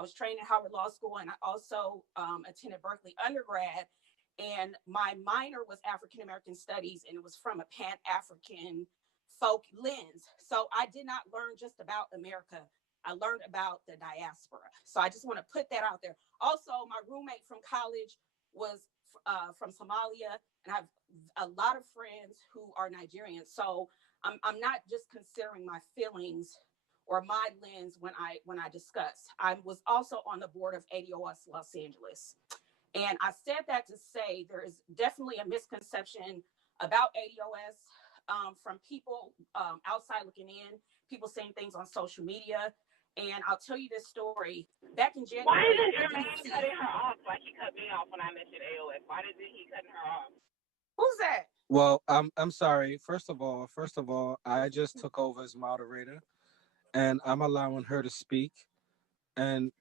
I was trained at Howard Law School, and I also attended Berkeley undergrad. And my minor was African American Studies, and it was from a Pan African folk lens. So I did not learn just about America. I learned about the diaspora. So I just want to put that out there. Also, my roommate from college was from Somalia, and I have a lot of friends who are Nigerian. So I'm not just considering my feelings or my lens when I discuss. I was also on the board of ADOS Los Angeles. And I said that to say there is definitely a misconception about ADOS from people outside looking in, people saying things on social media. And I'll tell you this story. Back in Why January, isn't the Jermaine DNC. cutting her off like he cut me off when I mentioned AOS? Why isn't he cutting her off? Who's that? Well, I'm sorry. First of all, I just took over as moderator, and I'm allowing her to speak. And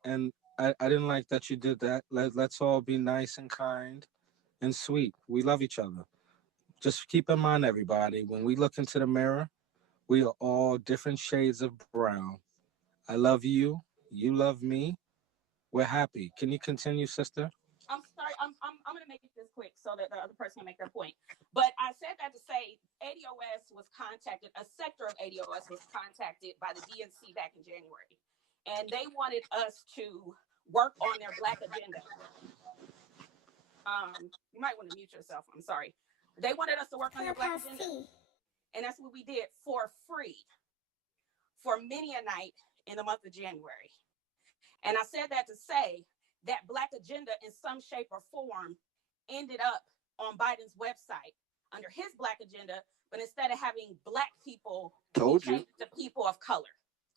I didn't like that you did that. Let's all be nice and kind and sweet. We love each other. Just keep in mind, everybody, when we look into the mirror, we are all different shades of brown. I love you. You love me. We're happy. Can you continue, sister? I'm sorry. I'm going to make this quick so that the other person can make their point. But I said that to say ADOS was contacted, a sector of ADOS was contacted by the DNC back in January. And they wanted us to work on their Black agenda. You might want to mute yourself. I'm sorry. They wanted us to work on their Black agenda. And that's what we did for free for many a night in the month of January. And I said that to say that Black agenda in some shape or form ended up on Biden's website under his Black agenda, but instead of having Black people, Told we you. changed to people of color.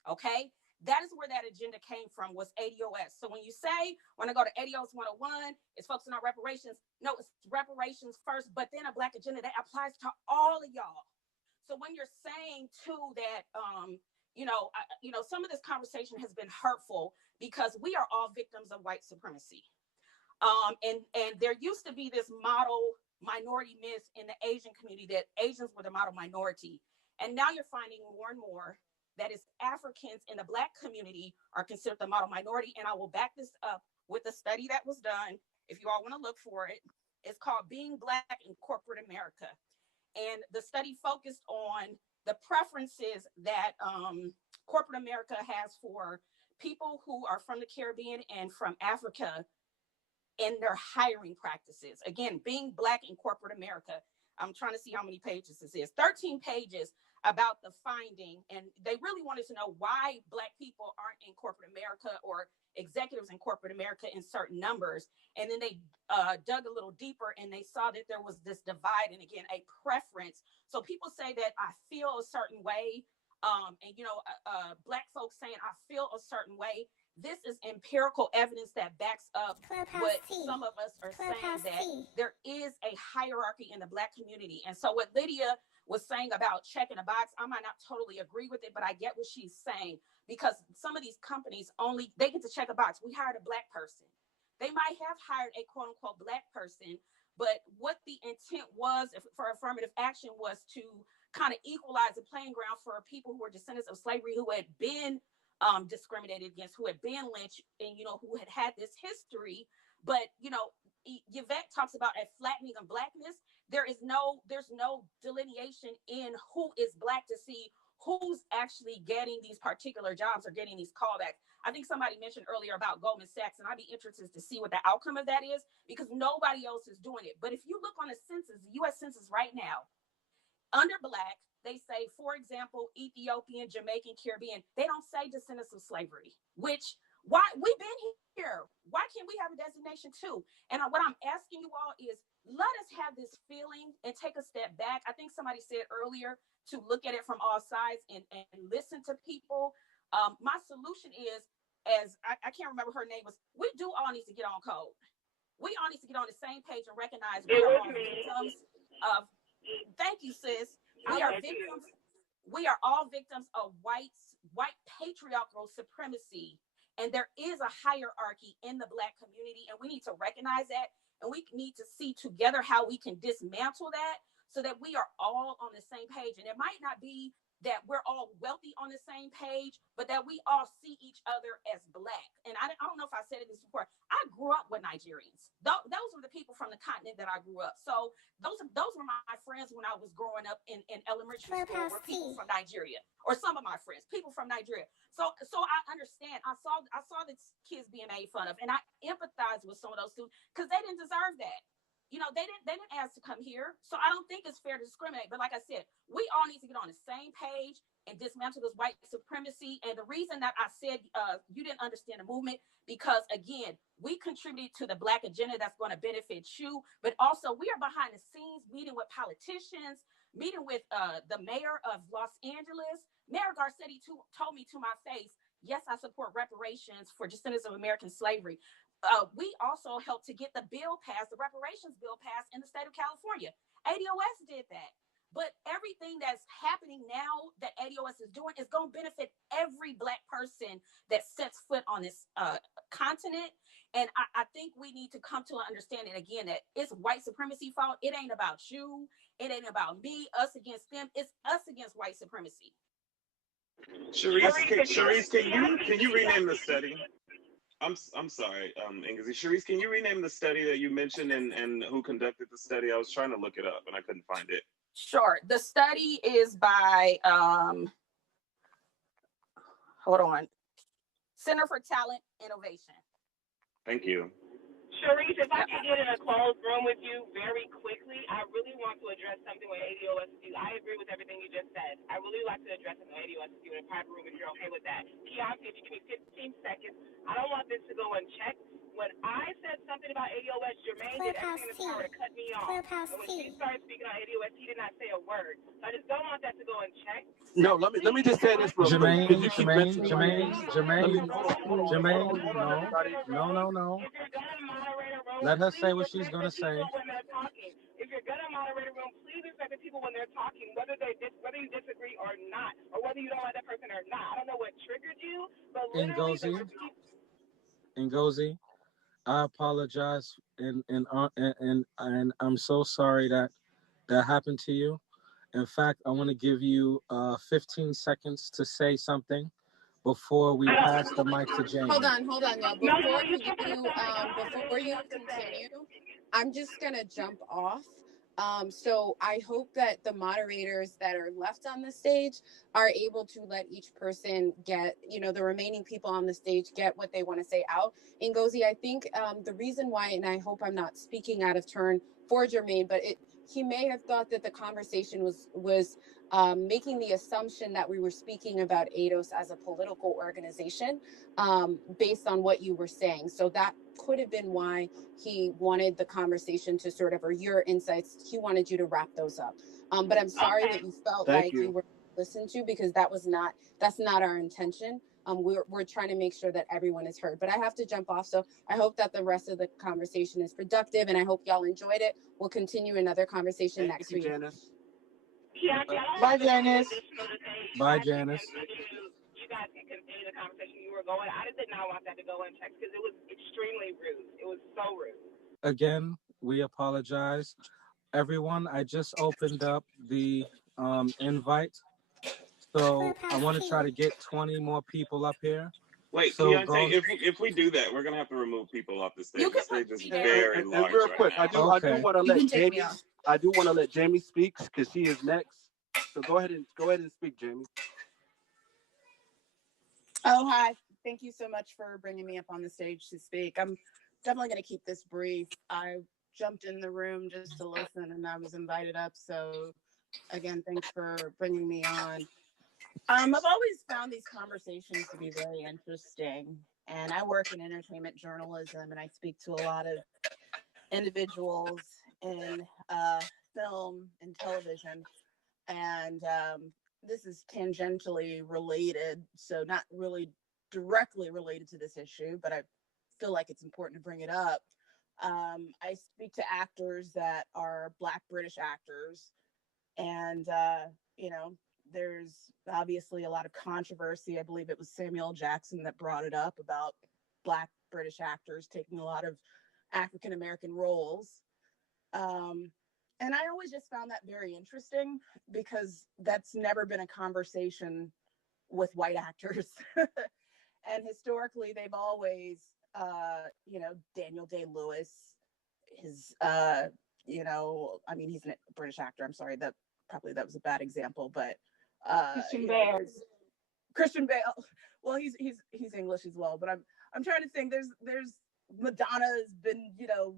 Okay? That is where that agenda came from, was ADOS. So when you say, when I go to ADOS 101, it's focusing on reparations. No, it's reparations first, but then a Black agenda that applies to all of y'all. So when you're saying too that, some of this conversation has been hurtful because we are all victims of white supremacy. And there used to be this model minority myth in the Asian community that Asians were the model minority. And now you're finding more and more that is Africans in the Black community are considered the model minority. And I will back this up with a study that was done. If you all want to look for it, it's called Being Black in Corporate America. And the study focused on the preferences that corporate America has for people who are from the Caribbean and from Africa in their hiring practices. Again, Being Black in Corporate America. I'm trying to see how many pages this is. 13 pages about the finding. And they really wanted to know why Black people aren't in corporate America or executives in corporate America in certain numbers. And then they dug a little deeper and they saw that there was this divide and, again, a preference. So people say that I feel a certain way. Black folks saying I feel a certain way. This is empirical evidence that backs up what some of us are saying, that there is a hierarchy in the Black community. And so what Lydia was saying about checking a box, I might not totally agree with it, but I get what she's saying, because some of these companies they get to check a box. We hired a Black person. They might have hired a quote unquote Black person, but what the intent was for affirmative action was to kind of equalize the playing ground for people who were descendants of slavery, who had been discriminated against, who had been lynched, and who had this history. But Yvette talks about a flattening of Blackness. There's no delineation in who is Black to see who's actually getting these particular jobs or getting these callbacks. I think somebody mentioned earlier about Goldman Sachs, and I'd be interested to see what the outcome of that is, because nobody else is doing it. But if you look on the census, the U.S. Census right now, under Black, they say, for example, Ethiopian, Jamaican, Caribbean. They don't say descendants of slavery, why we've been here. Why can't we have a designation too? And what I'm asking you all is, let us have this feeling and take a step back. I think somebody said earlier to look at it from all sides and listen to people. My solution is, as I can't remember her name was, we do all need to get on code. We all need to get on the same page and recognize we are all victims of. Thank you, sis. We are victims. We are all victims of white patriarchal supremacy, and there is a hierarchy in the Black community, and we need to recognize that, and we need to see together how we can dismantle that so that we are all on the same page. And it might not be that we're all wealthy on the same page, but that we all see each other as Black. And I don't know if I said this before. I grew up with Nigerians. Those were the people from the continent that I grew up. So those were my friends when I was growing up in elementary school. Were people from Nigeria, or some of my friends, people from Nigeria. So I understand. I saw the kids being made fun of, and I empathize with some of those students because they didn't deserve that. They didn't ask to come here. So I don't think it's fair to discriminate. But like I said, we all need to get on the same page and dismantle this white supremacy. And the reason that I said you didn't understand the movement, because again, we contributed to the Black agenda that's going to benefit you, but also we are behind the scenes meeting with politicians, meeting with the mayor of Los Angeles. Mayor Garcetti told me to my face, yes, I support reparations for descendants of American slavery. We also helped to get the bill passed, the reparations bill passed in the state of California. ADOS did that. But everything that's happening now that ADOS is doing is going to benefit every Black person that sets foot on this continent. And I think we need to come to an understanding again that it's white supremacy fault. It ain't about you. It ain't about me, us against them. It's us against white supremacy. Sharice, can you rename the study? I'm sorry, Ngozi. Sharice, can you rename the study that you mentioned and who conducted the study? I was trying to look it up and I couldn't find it. Sure. The study is by hold on. Center for Talent Innovation. Thank you. Sharice, if I could get in a closed room with you very quickly, I really want to address something with ADOS with you. I agree with everything you just said. I really like to address it with ADOS with you in a private room if you're okay with that. Keontae, if you give me 15 seconds, I don't want this to go unchecked. When I said something about ADOS, Jermaine did everything in his power to cut me off. And when she started speaking on ADOS, he did not say a word. So I just don't want that to go unchecked. No, let me just say this real quick. Jermaine, Because you keep mentioning no. Let her say what she's gonna say. If you're gonna moderate a room, please respect the people when they're talking, whether you disagree or not, or whether you don't like that person or not. I don't know what triggered you, but literally, Ngozi, I apologize, and I'm so sorry that happened to you. In fact, I want to give you 15 seconds to say something before we pass the mic to Jamie. Hold on, y'all. Before you continue, I'm just gonna jump off. So I hope that the moderators that are left on the stage are able to let each person get, the remaining people on the stage get what they want to say out. Ngozi, I think the reason why, and I hope I'm not speaking out of turn for Jermaine, but he may have thought that the conversation was making the assumption that we were speaking about ADOS as a political organization based on what you were saying. So that could have been why he wanted the conversation to sort of, or your insights, he wanted you to wrap those up. But I'm sorry that you felt you were listened to, because that's not our intention. We're trying to make sure that everyone is heard, but I have to jump off. So I hope that the rest of the conversation is productive, and I hope y'all enjoyed it. We'll continue another conversation next week. Janice. Bye, Janice. Bye, Janice. You guys can continue the conversation you were going. I just did not want that to go unchecked because it was extremely rude. It was so rude. Again, we apologize. Everyone, I just opened up the invite. So I want to try to get 20 more people up here. Wait, so if we do that, we're gonna have to remove people off the stage. The stage is very large. And real quick, right I do want to let Jamie speak because she is next. So go ahead and speak, Jamie. Oh, hi. Thank you so much for bringing me up on the stage to speak. I'm definitely going to keep this brief. I jumped in the room just to listen and I was invited up. So again, thanks for bringing me on. I've always found these conversations to be very interesting, and I work in entertainment journalism, and I speak to a lot of individuals in film and television, and this is tangentially related, so not really directly related to this issue, but I feel like it's important to bring it up. I speak to actors that are Black British actors, and there's obviously a lot of controversy. I believe it was Samuel Jackson that brought it up about Black British actors taking a lot of African American roles. And I always just found that very interesting because that's never been a conversation with white actors. And historically, they've always, Daniel Day-Lewis, his, I mean, he's a British actor. I'm sorry, that was a bad example, but Christian Bale. Christian Bale. Well, he's English as well, but I'm trying to think. There's Madonna has been,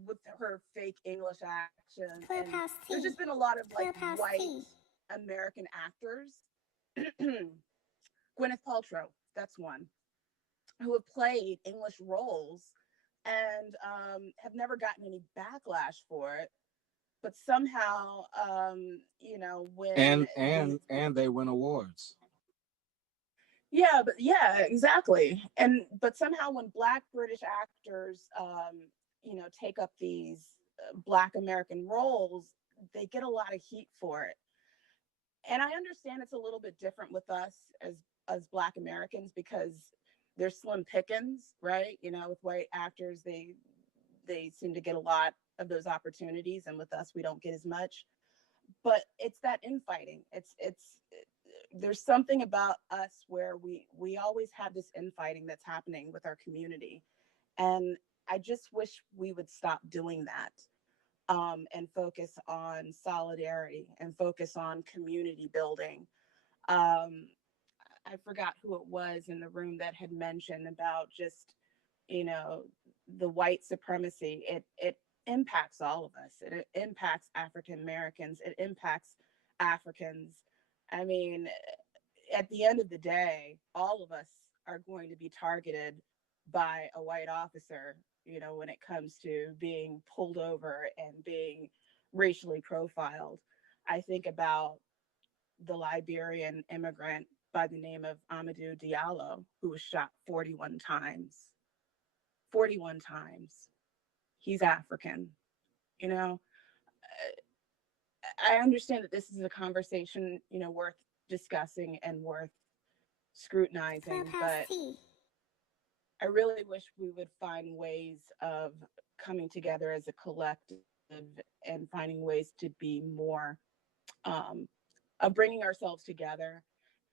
with her fake English accent. And there's just been a lot of like white American actors. Gwyneth Paltrow, that's one, who have played English roles and have never gotten any backlash for it. But somehow, when and they win awards. Yeah, exactly. But somehow when Black British actors, take up these Black American roles, they get a lot of heat for it. And I understand it's a little bit different with us as Black Americans because they're slim pickings, right? With white actors, they seem to get a lot of those opportunities, and with us, we don't get as much. But it's that infighting. There's something about us where we always have this infighting that's happening with our community, and I just wish we would stop doing that, and focus on solidarity and focus on community building. I forgot who it was in the room that had mentioned about just, the white supremacy. It impacts all of us. It impacts African Americans. It impacts Africans. I mean, at the end of the day, all of us are going to be targeted by a white officer, when it comes to being pulled over and being racially profiled. I think about the Liberian immigrant by the name of Amadou Diallo, who was shot 41 times. 41 times. He's African. I understand that this is a conversation, worth discussing and worth scrutinizing, but I really wish we would find ways of coming together as a collective and finding ways to be more, of bringing ourselves together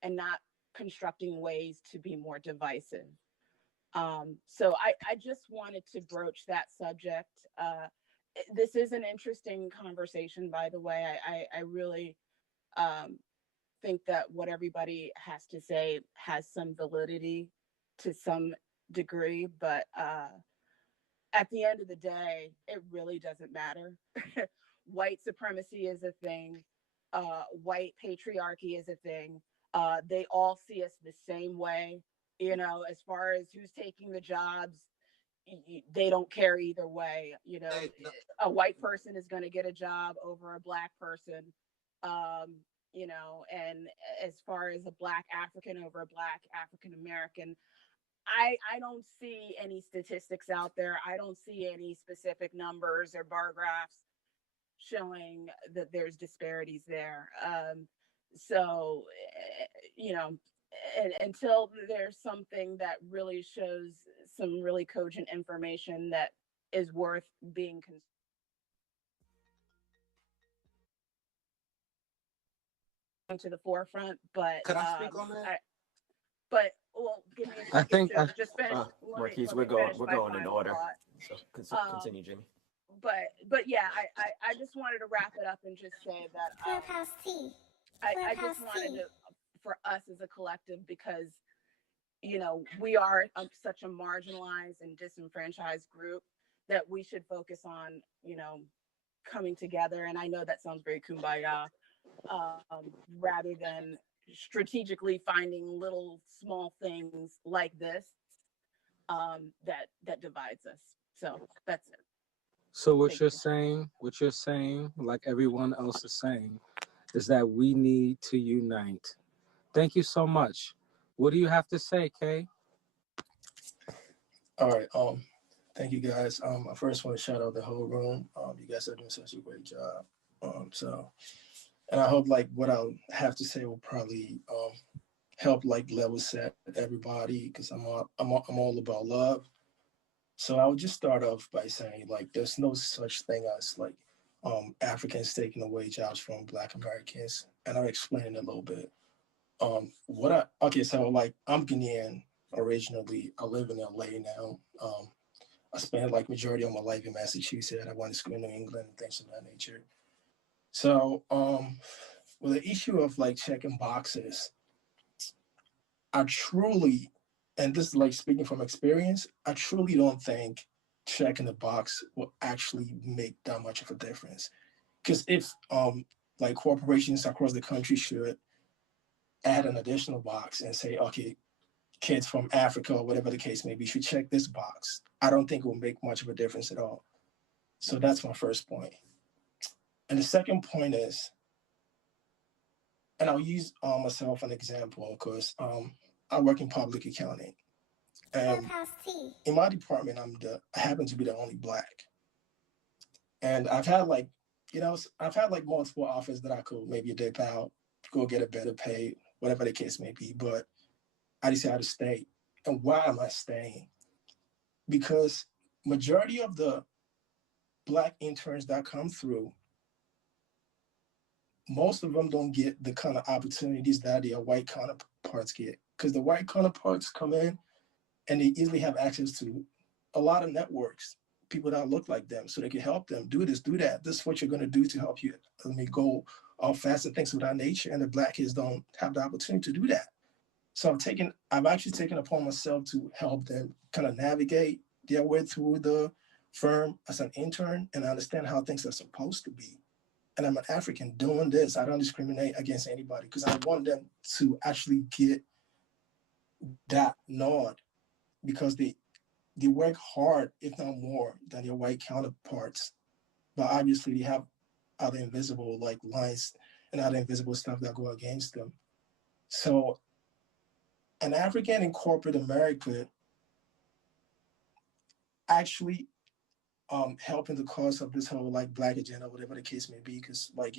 and not constructing ways to be more divisive. So I just wanted to broach that subject. This is an interesting conversation, by the way. I really think that what everybody has to say has some validity to some degree, but at the end of the day, it really doesn't matter. White supremacy is a thing. White patriarchy is a thing. They all see us the same way. As far as who's taking the jobs, they don't care either way. A white person is going to get a job over a Black person. And as far as a Black African over a Black African American, I don't see any statistics out there. I don't see any specific numbers or bar graphs showing that there's disparities there. So, until there's something that really shows some really cogent information that is worth being to the forefront. But Could I speak on that? Give me a I second. think To just finish. Marquise, we're going in order. So continue, Jimmy. But yeah, I just wanted to wrap it up and just say that I just wanted to, for us as a collective, because we are such a marginalized and disenfranchised group, that we should focus on coming together. And I know that sounds very kumbaya, rather than strategically finding little small things like this that divides us. So that's it. So what you're saying, like everyone else is saying, is that we need to unite. Thank you so much. What do you have to say, Kay? All right. Thank you guys. I first want to shout out the whole room. You guys are doing such a great job. And I hope like what I'll have to say will probably help like level set everybody, because I'm all about love. So I would just start off by saying like there's no such thing as like Africans taking away jobs from Black Americans, and I'll explain it a little bit. So like I'm Ghanaian originally. I live in LA now. I spent like majority of my life in Massachusetts. I went to school in New England and things of that nature. So with the issue of like checking boxes, I truly, and this is like speaking from experience, I truly don't think checking the box will actually make that much of a difference. Because if like corporations across the country should add an additional box and say, okay, kids from Africa or whatever the case may be should check this box, I don't think it will make much of a difference at all. So that's my first point. And the second point is, and I'll use myself an example because I work in public accounting. And in my department, I happen to be the only Black. And I've had like multiple offers that I could maybe dip out, go get a better pay, whatever the case may be. But I decided to stay. And why am I staying? Because majority of the Black interns that come through, most of them don't get the kind of opportunities that their white counterparts get. Because the white counterparts come in and they easily have access to a lot of networks, people that look like them, so they can help them do this, do that. This is what you're going to do to help you go fast and things of that nature. And the Black kids don't have the opportunity to do that. So I've actually taken upon myself to help them kind of navigate their way through the firm as an intern and understand how things are supposed to be. And I'm an African doing this. I don't discriminate against anybody because I want them to actually get that nod because they work hard, if not more, than their white counterparts. But obviously they have other invisible like lines and other invisible stuff that go against them. So an African in corporate America actually helping the cause of this whole like Black agenda, whatever the case may be, because like,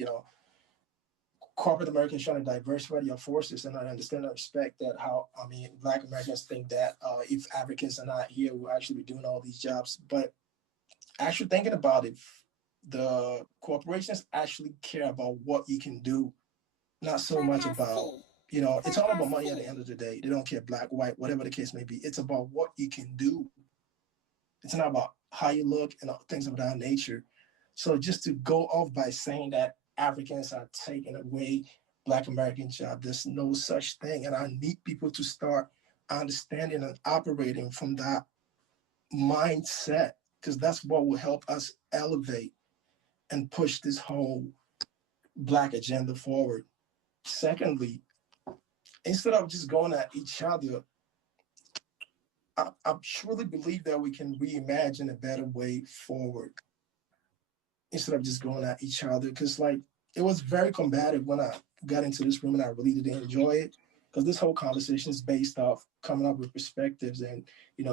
corporate America is trying to diversify their forces, and I understand and respect that Black Americans think that if Africans are not here, we'll actually be doing all these jobs. But actually thinking about it, the corporations actually care about what you can do, not so much about, it's all about money at the end of the day. They don't care Black, white, whatever the case may be. It's about what you can do. It's not about how you look and things of that nature. So just to go off by saying that Africans are taking away Black American jobs, there's no such thing. And I need people to start understanding and operating from that mindset, because that's what will help us elevate and push this whole Black agenda forward. Secondly, instead of just going at each other, I truly believe that we can reimagine a better way forward instead of just going at each other. Because like it was very combative when I got into this room, and I really didn't enjoy it because this whole conversation is based off coming up with perspectives and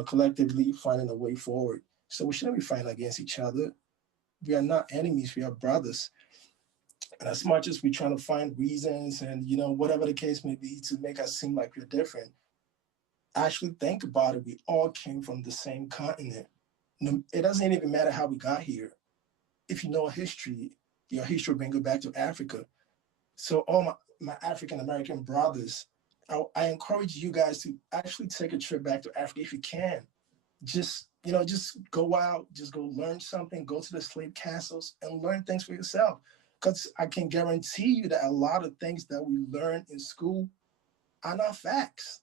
collectively finding a way forward. So we shouldn't be fighting against each other. We are not enemies. We are brothers. And as much as we're trying to find reasons and whatever the case may be to make us seem like we're different, actually think about it. We all came from the same continent. It doesn't even matter how we got here. If you know history, your history brings you back to Africa. So all my African American brothers, I encourage you guys to actually take a trip back to Africa if you can. Just go out, just go learn something, go to the slave castles and learn things for yourself. Because I can guarantee you that a lot of things that we learn in school are not facts.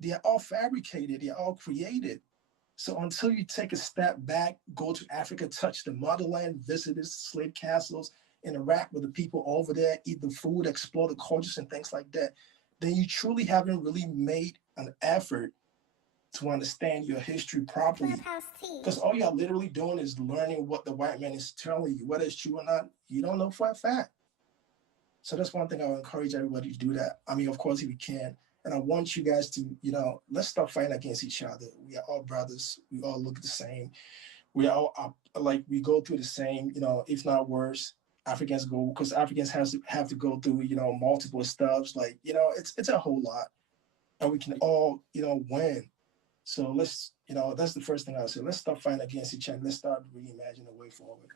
They are all fabricated, they are all created. So until you take a step back, go to Africa, touch the motherland, visit the slave castles, interact with the people over there, eat the food, explore the cultures and things like that, then you truly haven't really made an effort to understand your history properly. Because all you're literally doing is learning what the white man is telling you, whether it's true or not, you don't know for a fact. So that's one thing I would encourage everybody to do that. Of course, if you can. And I want you guys to, let's stop fighting against each other. We are all brothers. We all look the same. We are all we go through the same, if not worse. Africans have to go through, multiple stuffs. It's a whole lot. And we can all, win. So let's, that's the first thing I would say. Let's stop fighting against each other. Let's start reimagining the way forward.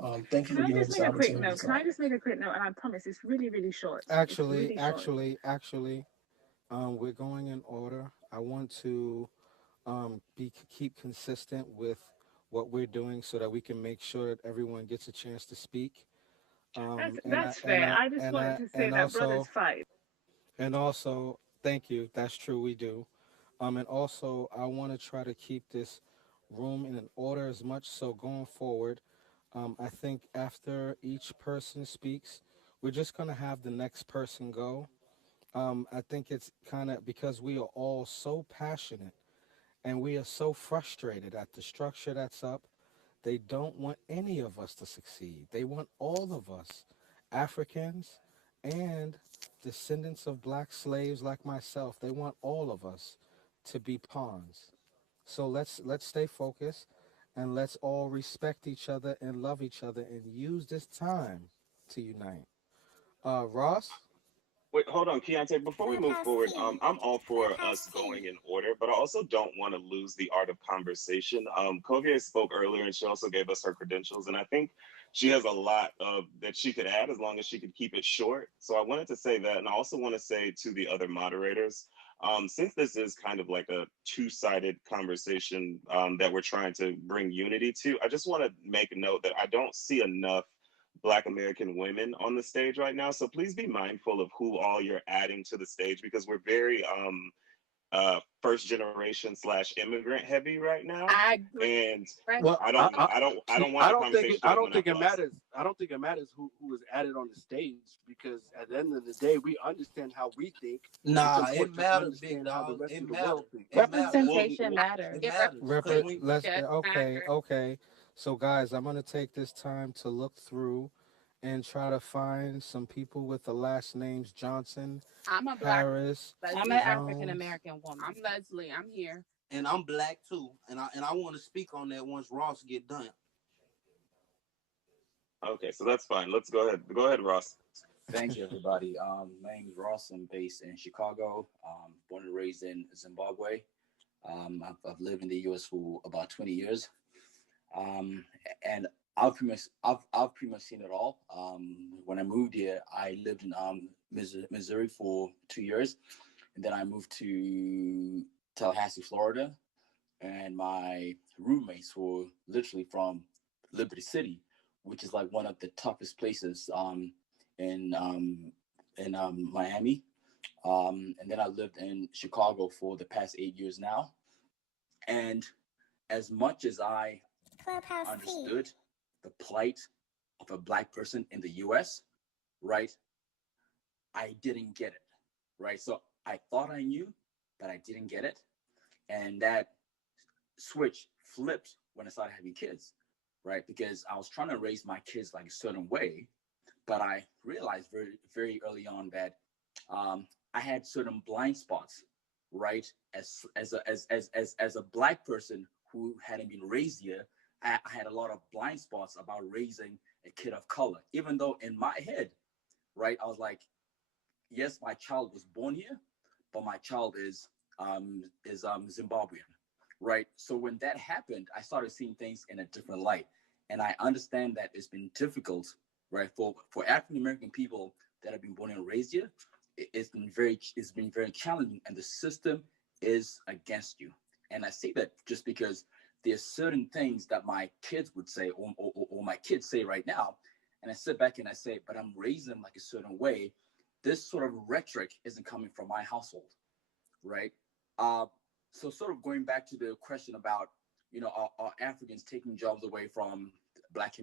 Thank you Can for I giving me just this make a quick opportunity note? to Can I talk. just make a quick note? And I promise it's really, really short. It's Actually, really short. actually, actually, we're going in order. I want to keep consistent with what we're doing so that we can make sure that everyone gets a chance to speak. That's And I that's and fair. I I just and wanted I to say and that brothers also fight. and also thank you. That's true. We do. And also I want to try to keep this room in an order as much. So going forward, I think after each person speaks, we're just gonna have the next person go. I think it's kind of because we are all so passionate and we are so frustrated at the structure that's up. They don't want any of us to succeed. They want all of us, Africans and descendants of black slaves like myself. They want all of us to be pawns. So let's stay focused and let's all respect each other and love each other and use this time to unite. Ross? Wait, hold on, Keontae. Before we move forward, I'm all for us going in order, but I also don't want to lose the art of conversation. Kovia spoke earlier, and she also gave us her credentials, and I think she has a lot of that she could add as long as she could keep it short. So I wanted to say that, and I also want to say to the other moderators, since this is kind of like a two-sided conversation that we're trying to bring unity to, I just want to make a note that I don't see enough Black American women on the stage right now. So please be mindful of who all you're adding to the stage because we're very first generation slash immigrant heavy right now. I agree. And Well, I don't want I the don't think conversation I to don't think it monopolize. matters. I don't think it matters who is added on the stage because at the end of the day, we understand how we think. Nah, it's it important to matters, big understand how the dog. rest It of the matters. world thinks. It matters. Representation matters. It matters. Cause when Okay, Matters. okay. So guys, I'm gonna take this time to look through and try to find some people with the last names Johnson, I'm a black Harris, Leslie. I'm an Jones. African American woman. I'm Leslie. I'm here. and I'm black too, and I want to speak on that once Ross get done. Okay, so that's fine. Let's go ahead. Go ahead, Ross. Thank you, everybody. My name is Ross. I'm based in Chicago. Born and raised in Zimbabwe. I've lived in the U.S. for about 20 years, and I've pretty much seen it all. When I moved here, I lived in Missouri for 2 years, and then I moved to Tallahassee, Florida, and my roommates were literally from Liberty City, which is like one of the toughest places in Miami. And then I lived in Chicago for the past 8 years now. And as much as I understood the plight of a Black person in the US, right, I didn't get it, right? So I thought I knew, but I didn't get it. And that switch flipped when I started having kids, right? Because I was trying to raise my kids like a certain way, but I realized very, very early on that I had certain blind spots, right? As a Black person who hadn't been raised here, I had a lot of blind spots about raising a kid of color. Even though in my head, right, I was like, yes, my child was born here, but my child is Zimbabwean, right? So when that happened, I started seeing things in a different light, and I understand that it's been difficult, right, for African American people that have been born and raised here. It's been very challenging, and the system is against you. And I say that just because there's certain things that my kids would say, or my kids say right now, and I sit back and I say, but I'm raising them like a certain way. This sort of rhetoric isn't coming from my household, right? So sort of going back to the question about, are Africans taking jobs away from Black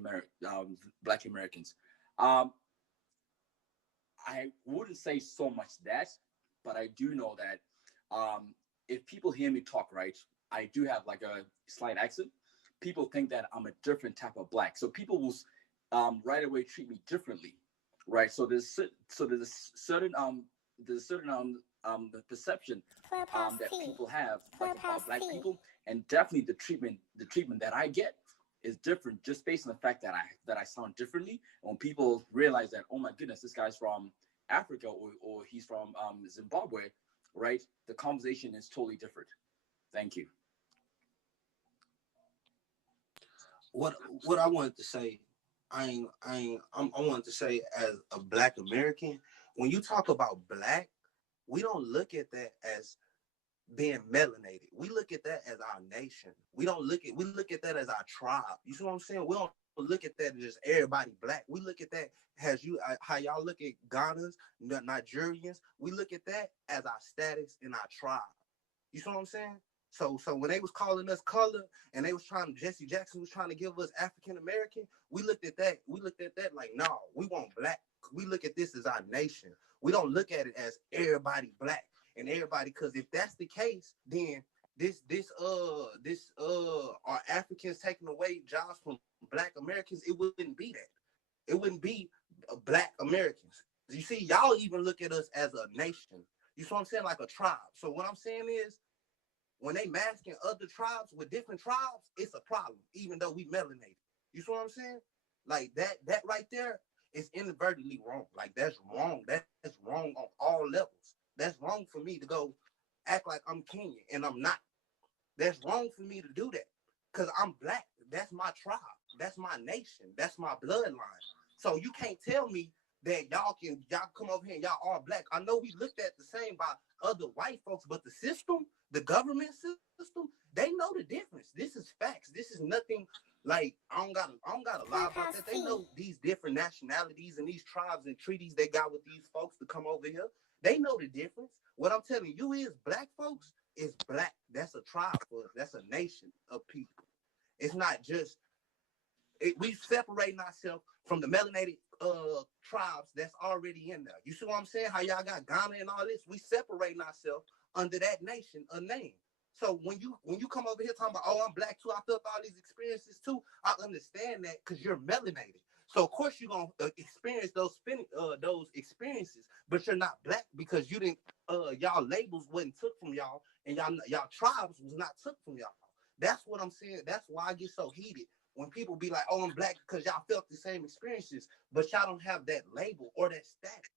Americans? I wouldn't say so much that, but I do know that if people hear me talk, right, I do have like a slight accent. People think that I'm a different type of Black, so people will right away treat me differently, right? So there's a certain the perception that people have like about Black people, and definitely the treatment that I get is different just based on the fact that I sound differently. And when people realize that, oh my goodness, this guy's from Africa or he's from Zimbabwe, right? The conversation is totally different. Thank you. What I wanted to say I want to say as a Black American, when you talk about Black, we don't look at that as being melanated. We look at that as our nation. We look at that as our tribe. You see what I'm saying? We don't look at that as just everybody Black. We look at that as how y'all look at Ghanans, Nigerians. We look at that as our status in our tribe. You see what I'm saying? So when they was calling us color and they was Jesse Jackson was trying to give us African American, we looked at that like, no, we want Black. We look at this as our nation. We don't look at it as everybody Black and everybody, because if that's the case, then are Africans taking away jobs from Black Americans? It wouldn't be that. It wouldn't be Black Americans. You see, y'all even look at us as a nation. You see what I'm saying? Like a tribe. So what I'm saying is, when they masking other tribes with different tribes, it's a problem, even though we melanated. You see what I'm saying? Like that right there is inadvertently wrong. Like that's wrong. That's wrong on all levels. That's wrong for me to go act like I'm Kenyan and I'm not. That's wrong for me to do that because I'm Black. That's my tribe. That's my nation. That's my bloodline. So you can't tell me that y'all come over here and y'all all Black. I know we looked at the same by other white folks, but the system, the government system, they know the difference. This is facts. This is nothing like I don't gotta lie about that. They know these different nationalities and these tribes and treaties they got with these folks to come over here. They know the difference. What I'm telling you is Black folks is Black. That's a tribe for us. That's a nation of people. It's not just we separating ourselves from the melanated tribes that's already in there. You see what I'm saying? How y'all got Ghana and all this? We separating ourselves under that nation, a name. So when you come over here talking about, oh, I'm Black too, I felt all these experiences too, I understand that because you're melanated. So of course you're gonna experience those experiences, but you're not Black because you didn't y'all labels wasn't took from y'all, and y'all tribes was not took from y'all. That's what I'm saying. That's why I get so heated when people be like, oh, I'm Black because y'all felt the same experiences, but y'all don't have that label or that status.